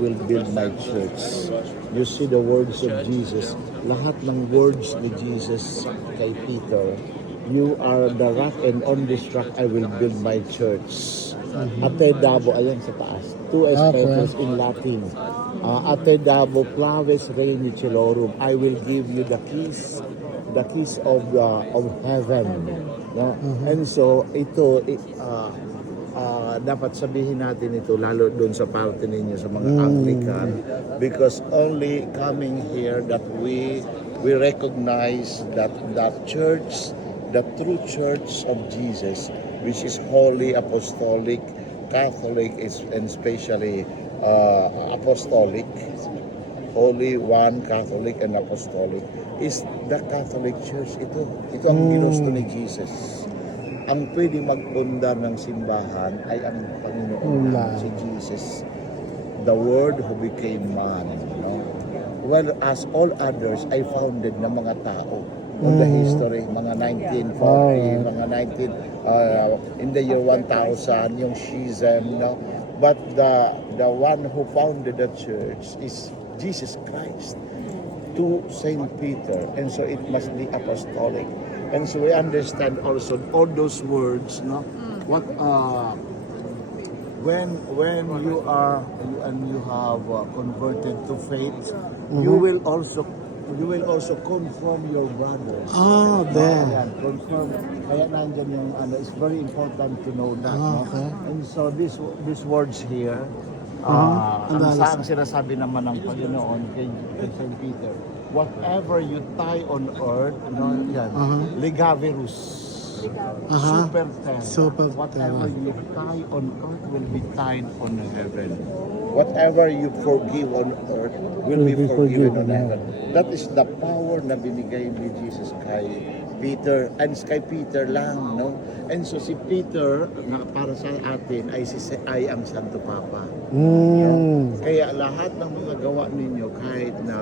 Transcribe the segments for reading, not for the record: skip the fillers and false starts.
will build my church. You see the words of Jesus. Lahat ng words ni Jesus kay Peter, you are the rock and on this rock I will build my church. Ate Dabo, ayan sa taas. Two Espiritus in Latin. Ate Dabo, Claves Reini Celorum. I will give you the keys of heaven. No? And so, ito, dapat sabihin natin ito lalo doon sa parte ninyo sa mga Anglican, because only coming here that we recognize that church, the true church of Jesus, which is holy, apostolic, Catholic, and especially apostolic, holy, one, Catholic, and apostolic, is the Catholic Church. Ito ang ginusto ni Jesus. Ang pwede magpundar ng simbahan ay ang Panginoon si Jesus, the Word who became man. No? Well, as all others ay founded ng mga tao in the history, mga 1940, mga 19 in the year 1000, yung schism, no? But the one who founded the church is Jesus Christ to Saint Peter, and so it must be apostolic. And so we understand also all those words, no? What when you are and you have converted to faith, you will also confirm your brothers. There. Confirm. Kaya nandiyan yung it's very important to know that. No? And so these words here, ang sinasabi naman ng Panginoon kay Saint Peter, whatever you tie on earth, Ligaverus, super whatever you tie on earth will be tied on heaven. Whatever you forgive on earth will be forgiven on heaven. That is the power na binigay ni Jesus kay Peter, and kay Peter lang, no? And so si Peter, na para sa atin, ay ang Santo Papa. No? Kaya lahat ng mga gawa ninyo, kahit na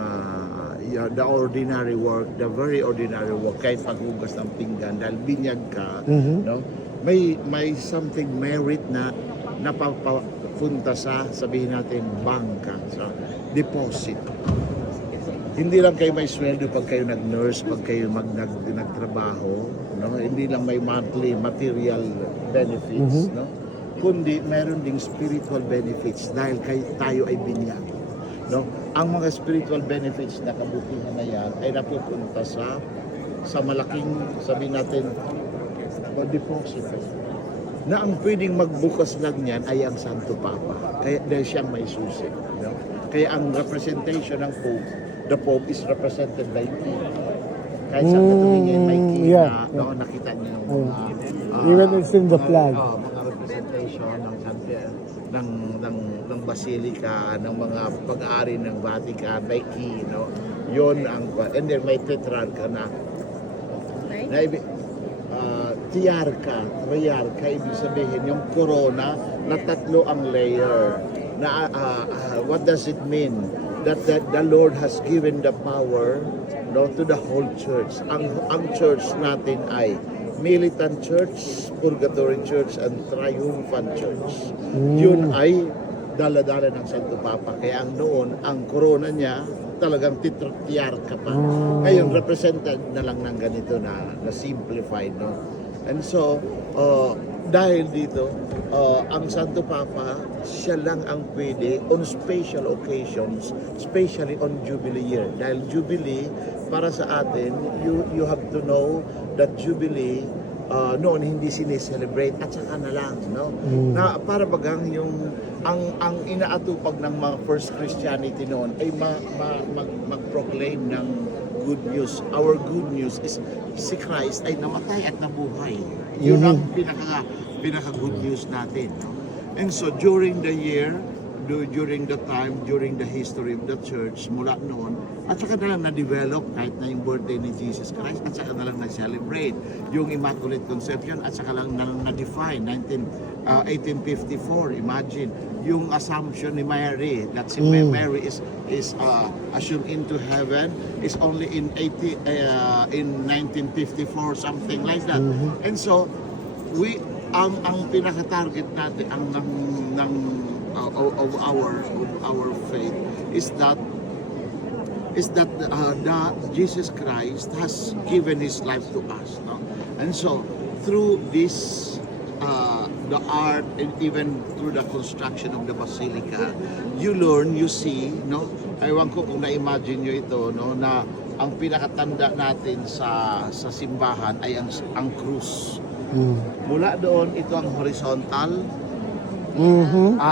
the ordinary work, the very ordinary work, kahit paghugas ng pinggan, dahil binyag ka, no? May something merit na napapunta sa, sabihin natin, bangka, sa deposit. Hindi lang kayo may sweldo pag kayo nag-nurse, pag kayo nagtrabaho, no? Hindi lang may monthly material benefits, no? Kundi meron ding spiritual benefits dahil tayo ay binyag, no? Ang mga spiritual benefits na kabutihan na yan ay napupunta sa malaking, sabihin natin, deposit, na ang pwedeng magbukas lang yan ay ang Santo Papa. Kaya dahil siyang may susi, no? Kaya ang representation ng Pope, the Pope is represented by key. Kahit sa katumingin may key na nakita niyo ng mga even it's in the flag. Mga representation ng Basilica, ng mga pag-aari ng Vatican, may key, no? Yun ang, and then may tetrarcha na triarcha, ibig sabihin yung corona na tatlo ang layer. Na what does it mean? That the Lord has given the power, no, to the whole church. Ang church natin ay militant church, purgatory church, and triumphant church. Yun ay dala-dala ng Santo Papa. Kaya ang noon, ang corona niya talagang tiarka pa. Ngayon, represented na lang ng ganito na simplified, no? And so, dahil dito, ang Santo Papa, siya lang ang pwede on special occasions, especially on Jubilee year. Dahil Jubilee, para sa atin, you have to know that Jubilee, noon hindi sineselebrate at saka na lang, no? Na para bagang yung ang inaatupag ng mga first Christianity noon ay mag-proclaim ng good news. Our good news is si Christ ay namatay at nabuhay. Yun ang pinaka good news natin, no? And so during the year, during the time, during the history of the church, mula noon, at saka na lang na-develop kahit na yung birthday ni Jesus Christ, at saka na lang na-celebrate yung Immaculate Conception, at saka lang na-define 1854. Imagine yung assumption ni Mary, that si Mary is assumed into heaven is only in 1954, something like that. And so ang pinaka-target natin ng of our our faith is that that Jesus Christ has given His life to us, no? And so through this, the art, and even through the construction of the basilica, you learn, you see, no? Ewan ko kung na-imagine nyo ito, no? Na ang pinakatanda natin sa simbahan ay ang krus. Mula doon, ito ang horizontal,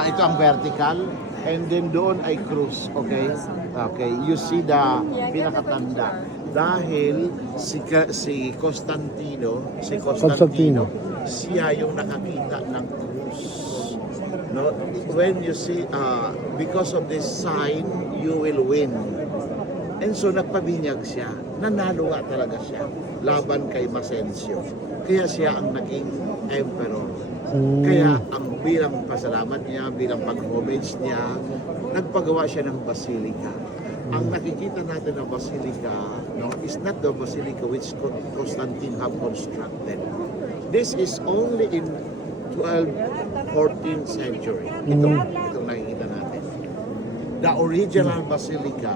ito ang vertical, and then doon ay krus, okay? Okay, you see the pinakatanda. Dahil si Constantino, siya yung nakakita ng krus. No? When you see, because of this sign, you will win. And so nagpabinyag siya. Nanalo nga talaga siya laban kay Masencio. Kaya siya ang naging emperor. Kaya ang bilang pasalamat niya, bilang pag-homage niya, nagpagawa siya ng basilica. Ang nakikita natin ng basilica, no, is not the basilica which Constantine have constructed. This is only in 14th century. Itong nakikita natin. The original basilica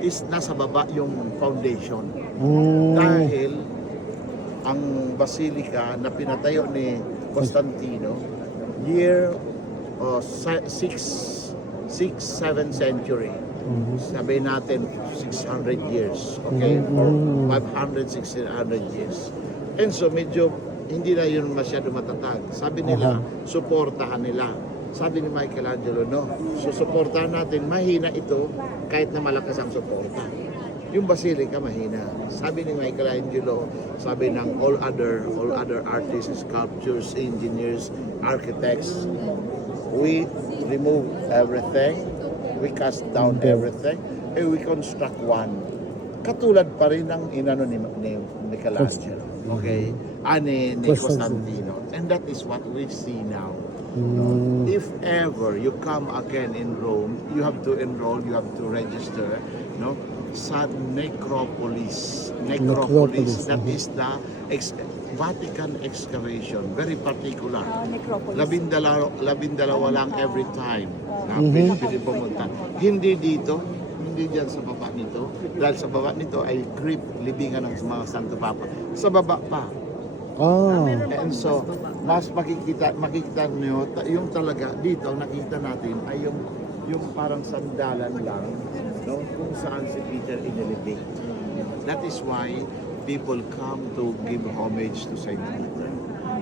is nasa baba yung foundation. Dahil ang basilica na pinatayo ni Constantino, year 6th-7th century. Sabi natin 600 years, okay? Or 500, 600 years. And so medyo hindi na yun masyado matatag. Sabi nila, suportahan nila. Sabi ni Michelangelo, no, susuportahan natin, mahina ito kahit na malakas ang suporta. Yung basilica mahina. Sabi ni Michelangelo, sabi ng all other artists, sculptors, engineers, architects, we remove everything, we cast down everything, and we construct one. Katulad pa rin ng inano ni Michelangelo, okay? Ni Constantino. And that is what we see now. If ever you come again in Rome, you have to enroll, you have to register, no? Sa Necropolis. That is the Vatican excavation, very particular. Labindalawa lang every time na pwede pumunta. Hindi dito, hindi dyan sa baba nito. Dahil sa baba nito ay crypt, libingan ng mga Santo Papa. Sa baba pa. And so, mas makikita nyo, yung talaga dito, nakita natin ay yung parang sandalan lang, no? Kung saan si Peter inilibing. That is why people come to give homage to Saint Peter.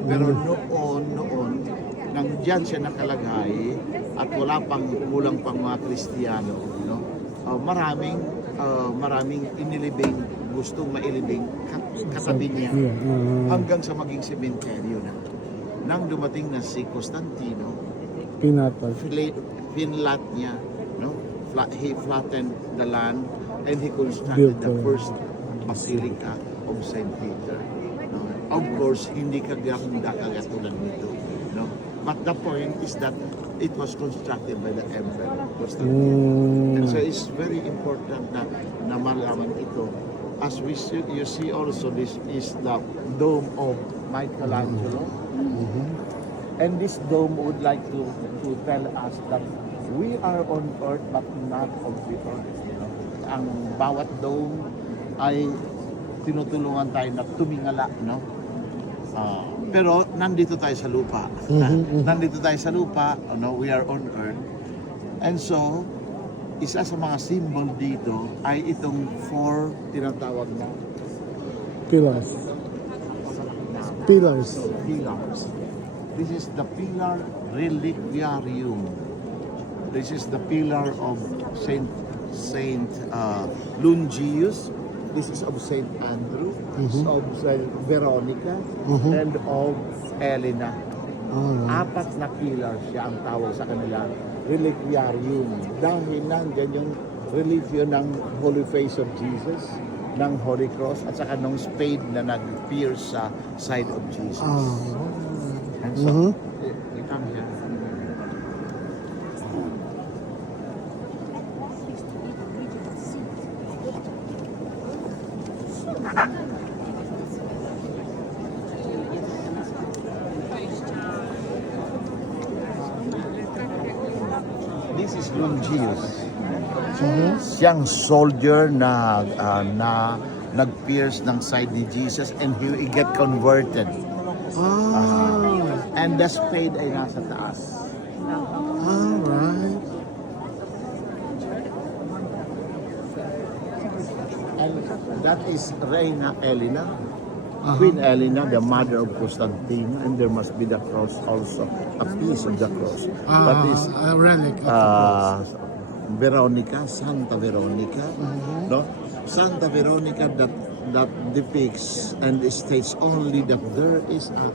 Pero noon, nandyan siya nakalagay at kulang pang mga Kristiyano, no? Maraming inilibing, gustong mailibing katabi niya hanggang sa maging sementeryo na. Nang dumating na si Constantino, finlat niya, no? He flattened the land and he constructed the first basilica of Saint Peter. No? Of course, hindi kaganda kagatulad nito, no? But the point is that it was constructed by the Emperor Constantine. And so it's very important na malaman ito. As you see also, this is the dome of Michelangelo. And this dome would like to tell us that we are on earth but not of the earth. You know? Ang bawat dome ay tinutulungan tayo na tumingala, no? Pero nandito tayo sa lupa. Nandito tayo sa lupa, no? We are on earth. And so, isa sa mga symbol dito ay itong four tinatawag na Pillars. This is the pillar reliquiarium. This is the pillar of Saint Longius. This is of Saint Andrew. This is of Saint Veronica and of Elena. Apat na pillar siya ang tawag sa kanila, reliquiarium. Dahil nandyan yung reliquio ng Holy Face of Jesus, ng Holy Cross, at saka ng spade na nag-pierce sa side of Jesus. And so, you come here. This is Longius. Jesus. Siyang soldier na nag-pierce ng side ni Jesus and he get converted. And the spade ay nasa taas. Alright. And that is Reina Elena. Queen Elena, the mother of Constantine, and there must be the cross also, a piece of the cross. That is A relic of the cross. Veronica, Santa Veronica, no? Santa Veronica that depicts and states only that there is a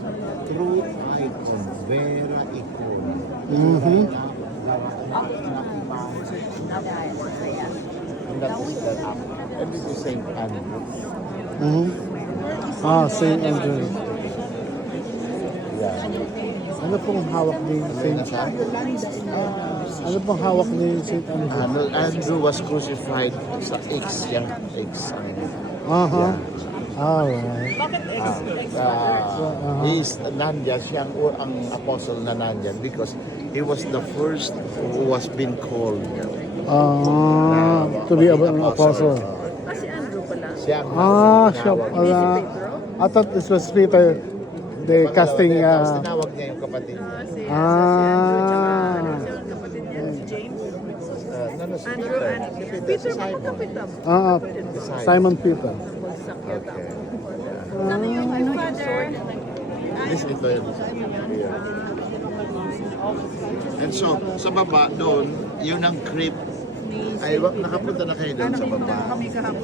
true icon, Vera icon. And that is that up. And this is Saint Andrew. St. Andrew. Yeah. Ano pong hawak ni Saint? Ano pong hawak ni Saint Andrew? Andrew was crucified sa X, yung X. Alright. He's Nandyan, siyang ang apostle na Nandyan because he was the first who was being called To be an apostle. Si Andrew pala. Siyang Siya pala. I thought this was Peter, the casting. Tapos tinawag niya yung kapatid niya. Si Andrew, tsaka ano siya, kapatid niya, si James. Si Andrew and Peter, magkakapit lang. Simon Peter. Bagsak yata. Okay. Ano yung father? This ito yun. And so, sa baba doon, yun ang crypt. Ay, nakapunta na kayo doon sa baba. Kami kahapon.